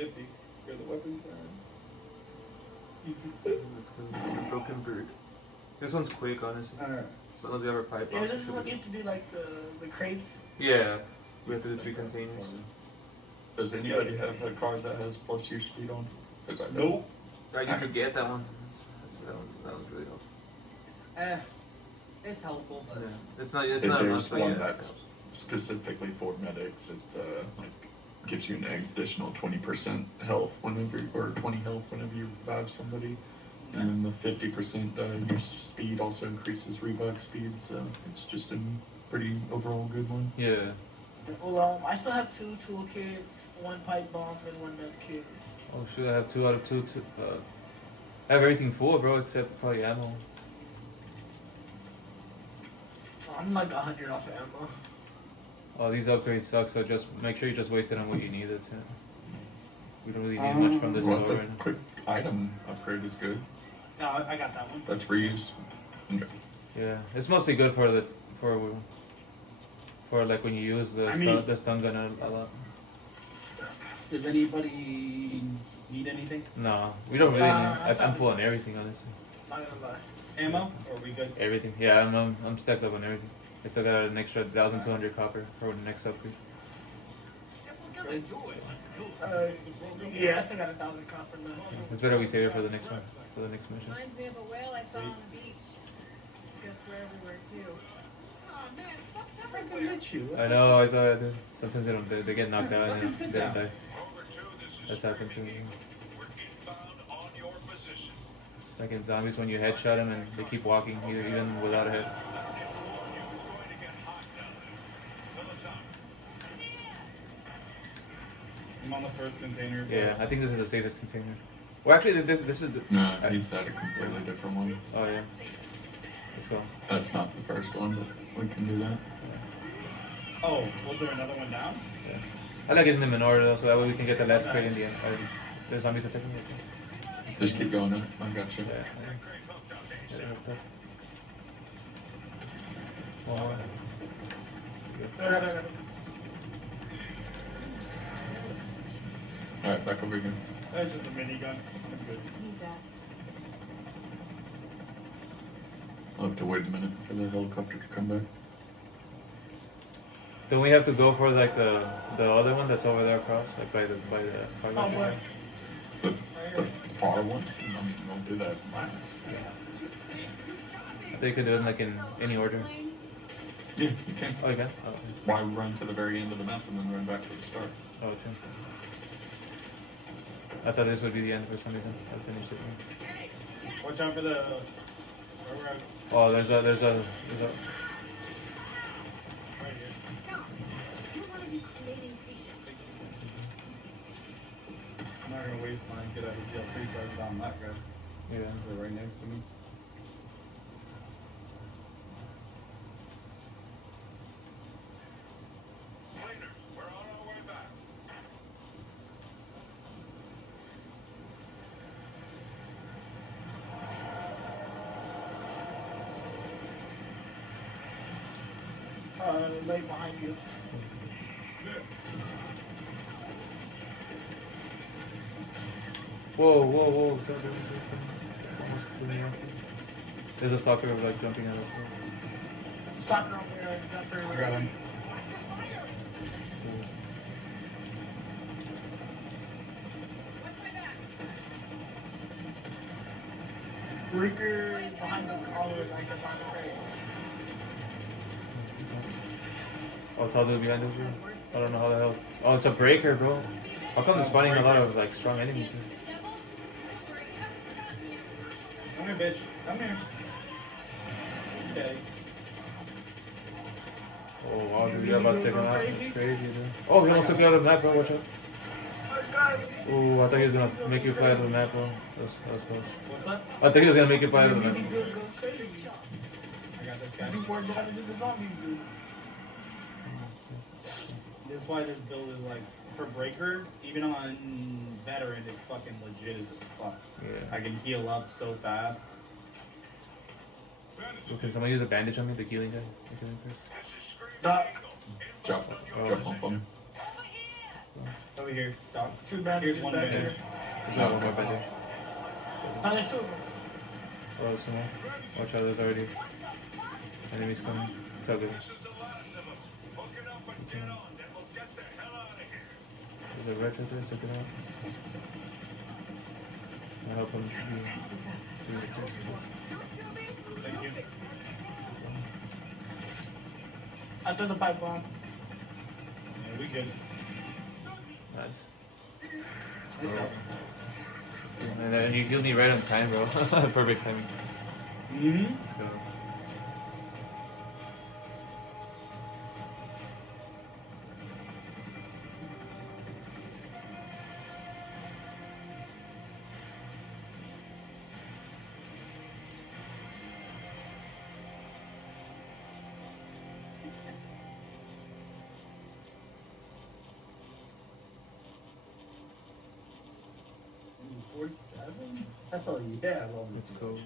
50 for the weapons. Easy. Let's go. Broken Bird. This one's quick, honestly. Alright. As long as we have our pipe. Yeah, this is what you have to do, like the crates. Yeah, we have to do 3 containers. Does anybody have a car that has plus your speed on? Because I don't. Nope. I need to get that one. That one's really helpful. It's helpful, but Yeah. It's not If enough, there's but one yeah. that's specifically for medics, it like gives you an additional 20% health whenever, or 20 health whenever you revive somebody. And then the 50% your speed also increases revive speed, so it's just a pretty overall good one. Yeah. Well, I still have 2 toolkits, 1 pipe bomb, and 1 med kit. Oh shoot, I have 2 out of 2. I have everything full, bro, except probably ammo. I'm like 100 off of ammo. Oh, these upgrades suck, so just make sure you just waste it on what you need it to. We don't really need much from this Well, store the right now. quick item upgrade is good. no, I got that one. That's reuse. Okay. Yeah, it's mostly good for like when you use the the stun gun a lot. Does anybody need anything? No, we don't really need. I'm not full on everything, honestly. Not gonna lie. Ammo? Or are we good? Everything. Yeah, I'm stacked up on everything. I still got an extra 1,200 copper for the next upgrade. Yeah, I still got 1,000 copper left. It's better we save it for the next one, for the next mission. Reminds me of a whale I saw on the beach. Guess we're everywhere too. I know, I saw that. Dude. Sometimes they get knocked out and they don't die. That's happened to me. Like in zombies, when you headshot them and they keep walking, even without a head. I'm on the first container. Yeah, I think this is the safest container. Well, actually, this is the. No, he's at a completely different one. Oh yeah. Let's go. That's not the first one, but we can do that. Oh, was there another one down? Yeah. I like getting them in order though, so that way we can get the last crate in the end. There's zombies attacking me. Just keep going up. I got you. Yeah. One more. Alright, back over again. That's just a minigun. I'm good. Need that. I'll have to wait a minute for the helicopter to come back. Don't we have to go for like the other one that's over there across, like by the Oh, what? The far one? I mean, don't do that last. They could do it like in any order. Yeah, you can. Oh, you can? Oh, Why run to the very end of the map and then run back to the start? oh, okay. I thought this would be the end for some reason. I finished it. Watch out for the. Where we're at. Oh, there's a. Right here. I'm not gonna waste mine. Get out of jail free cards on that guy. Yeah. They're right next to me. Right behind you. Whoa, whoa, whoa. There's a stalker like jumping at us. Stalker over there. Jumper. I got him. Breaker behind the collar, like it's on the crate. Oh, tall dude behind us. I don't know how the hell. Oh, it's a breaker, bro. How come they're spawning a lot of like strong enemies here? Come here, bitch. Come here. Okay. Oh wow, dude, you're about to take him out. That's crazy, dude. Oh, he almost took me out of the map, bro. Watch out. Oh, I thought he was gonna make you fly out of the map, bro. That was close. What's up? I think he was gonna make you fly out of the map. Really good, goes crazy. I got this guy. Before you have to do the zombies, dude. This is why this build is like, for breakers, even on veteran, it's fucking legit as fuck. Yeah. I can heal up so fast. Okay, somebody use a bandage on me, the healing guy. The healing person. Duck. Jump. Oh, Jump on him. Over here, Doc. Two Here's bandages one back bandage. here. There's not one more back there. No, there's two of them. Oh, there's some more. Watch out, there's already enemies coming. It's all good. There's a wretch right there, check it out. I'll help him do it. Thank you. I threw the pipe bomb. Yeah, we good. Nice. Nice help. And you healed me right on time, bro. Perfect timing. Mm-hmm. Let's go. That's all you have. Let's go.